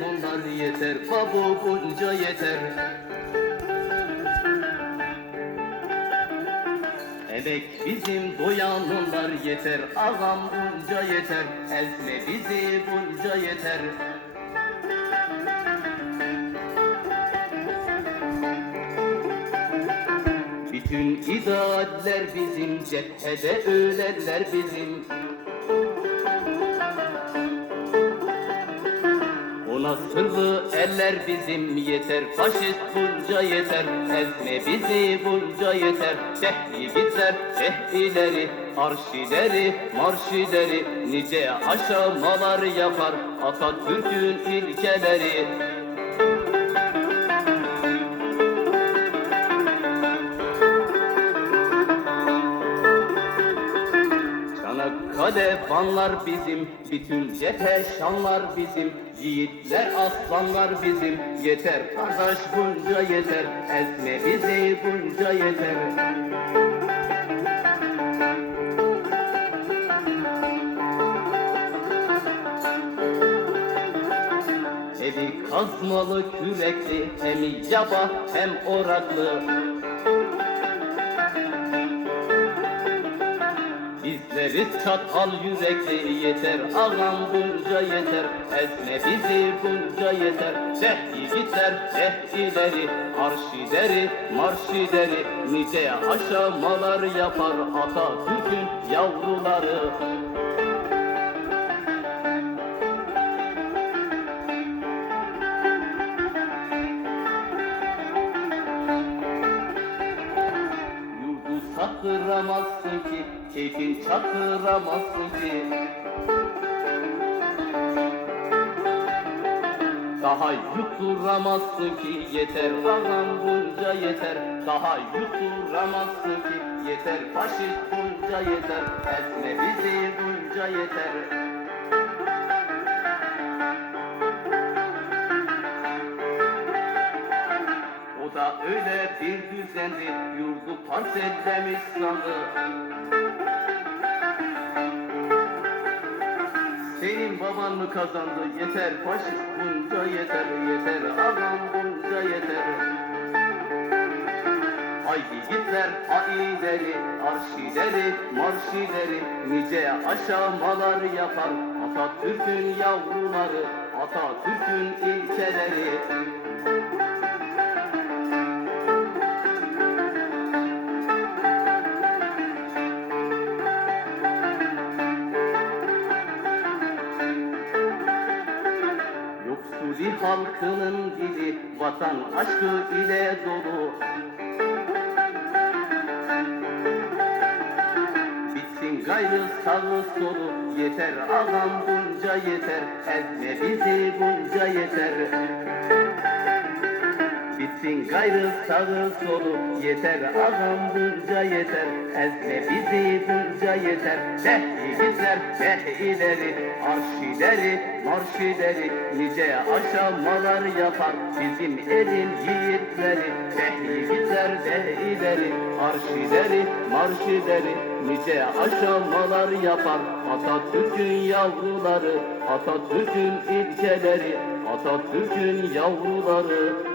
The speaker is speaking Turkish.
bunlar yeter Babo bunca yeter. Emek bizim doyananlar yeter Ağam bunca yeter Ezme bizi bunca yeter. Bütün idealler bizim Cephede ölenler bizim Ona sırlı eller bizim yeter. Faşist bunca yeter. Ezme bizi bunca yeter. Şehri biter şehrileri Arşileri marşileri. Nice aşamalar yapar Atatürk'ün ilkeleri Çanakkale vanlar bizim, bütün cephe şanlar bizim, yiğitler aslanlar bizim, yeter kardeş bunca yeter, ezme bizi bunca yeter. Evi kazmalı kürekli, hem yaba hem oraklı, Bizleriz çatal yürekli yeter Ağam bunca yeter. Ezme bizi bunca yeter Deh yiğitler deh ileri Arşideri marşideri Nice aşamalar yapar Atatürk'ün yavruları Yurdu satıramazsın ki, keyfin çatıramazsın ki. Daha yuturamazsın ki yeter ağam bunca yeter. Daha yuturamazsın ki yeter faşist bunca yeter. Ezme bizi bunca yeter da öyle bir düzendi Yurdu parsellemiş sandı Senin baban mı kazandı? Yeter Faşist bunca yeter yeter Ağam bunca yeter. Haydi gitler aileleri, arşileri, marşileri Nice aşamalar yapar. Atatürk'ün yavruları Atatürk'ün ilkeleri Yoksuli halkının dili vatan aşkı ile dolu. Bitsin gayrı sağı solu yeter ağam bunca yeter Ezme bizi bunca yeter. Bitsin gayrı sağı solu yeter ağam bunca yeter Ezme bizi bunca yeter. Deh yiğitler deh ileri. Arşileri marşileri Nice aşamalar yapar bizim elin yiğitleri. Deh yiğitler deh ileri. Arşileri marşileri Nice aşamalar yapar Atatürk'ün yavruları Atatürk'ün ilkeleri Atatürk'ün yavruları